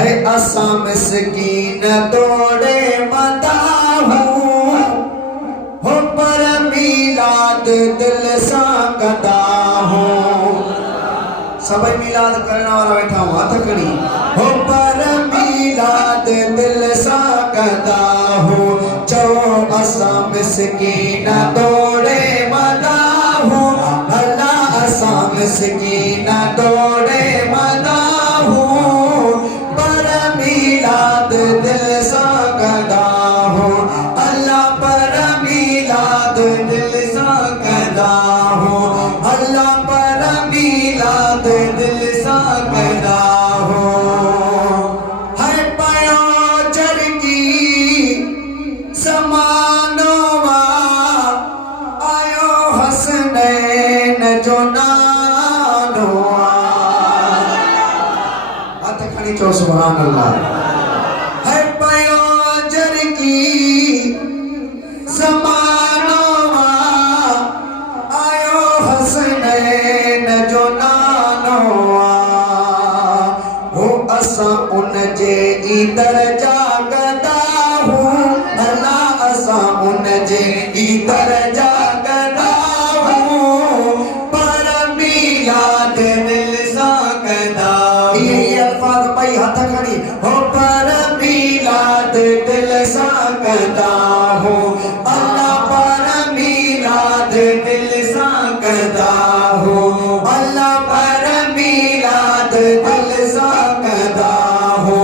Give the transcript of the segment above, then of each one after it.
है असा मिस्कीन तोड़े मदाहू हो पर मिलाद दिल सा कदा हो। सभी मिलाद करने वाला बैठा हूँ हाथ खड़ी हो पर मिलाद दिल सा कदा हो। चो असा मिस्कीन तोड़े मदाहू अल्लाह असा मिस्कीन तोड़े मदाहू पर मिलाद दिल सा कदा हो। अल्लाह पर मिलाद दिल सा कदा हो। अल्लाह पर मिलाद दिल सा कदा हो। हर पयो चरकी समानोवा आयो हसनैन जो नानोवा। हाथ खड़ी चो सुभान अल्लाह। हर पयो चरकी समानोवा आयो हसनैन जो नानोवा हो। असा उन जे ई दर्जा कदा हूँ अल्लाह असा उन जे ई दर्जा कदा हूँ पर मिलाद दिल सा कदा। ये अल्फाज भाई हाथ खड़ी हो पर मिलाद दिल सा कदा हो। अल्लाह पर मिलाद दिल सा कदा हो। अल्लाह पर मिलाद दिल सा कदा हो।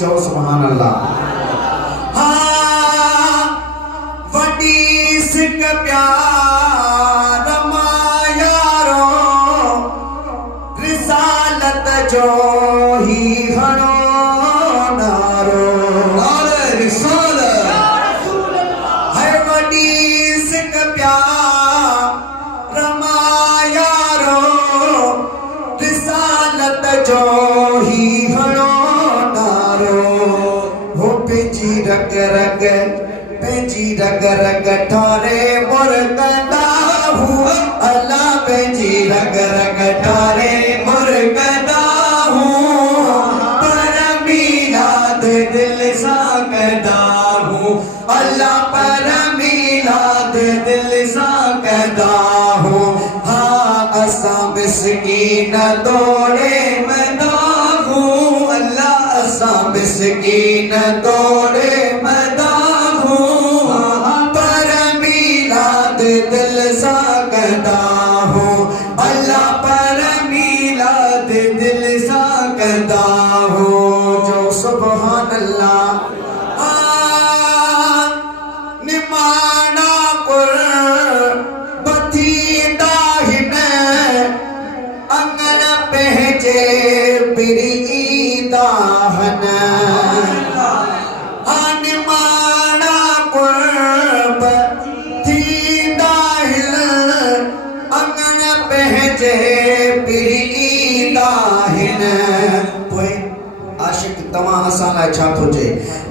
चो सुभान अल्लाह। हाँ वडी सिक प्यार मायारो रिसालत जो ही हणो नारो नारे रिसालत है वडी सिक प्यार मायारो रिसालत जो ही हणो नारो हो। पेंजी रग रग ठारे मुर्कदा हूँ अल्लाह पेंजी रग रग ठारे मुर्कदा हूँ पर मिलाद दिल सा कदा हूँ। अल्लाह पर मिलाद दिल सा कदा हूँ। हाँ असा मिस्कीन तोड़े मदा हूँ अल्लाह असा मिस्कीन तोड़े मदा हूँ पर मिलाद दिल सा कदा हूँ। अल्लाह पर मिलाद दिल सा कदा हूँ। जो सुभान अल्लाह। निमाना कुर बथी दाहिन अंगन पहचे बिरी दाहन। निमाना कुर बथी दाहिन अंगन पहचे बिरी दाहिन। पोइ आशिक तव्हां असां लाइ छा थो चए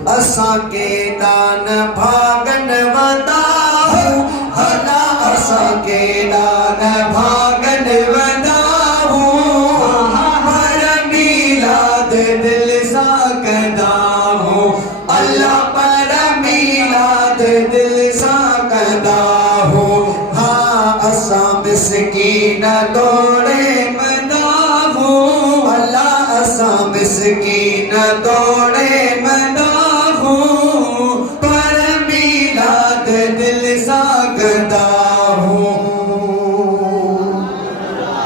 असां के दान भागन वदाहूं हला असां के दान भागन वदाहूं पर मिलाद दिल सा कदा हूँ। अल्लाह पर मिलाद दिल सा कदा हूँ। हाँ असां मिस्कीन तोड़े मदा हूँ अल्लाह असां मिस्कीन तोड़े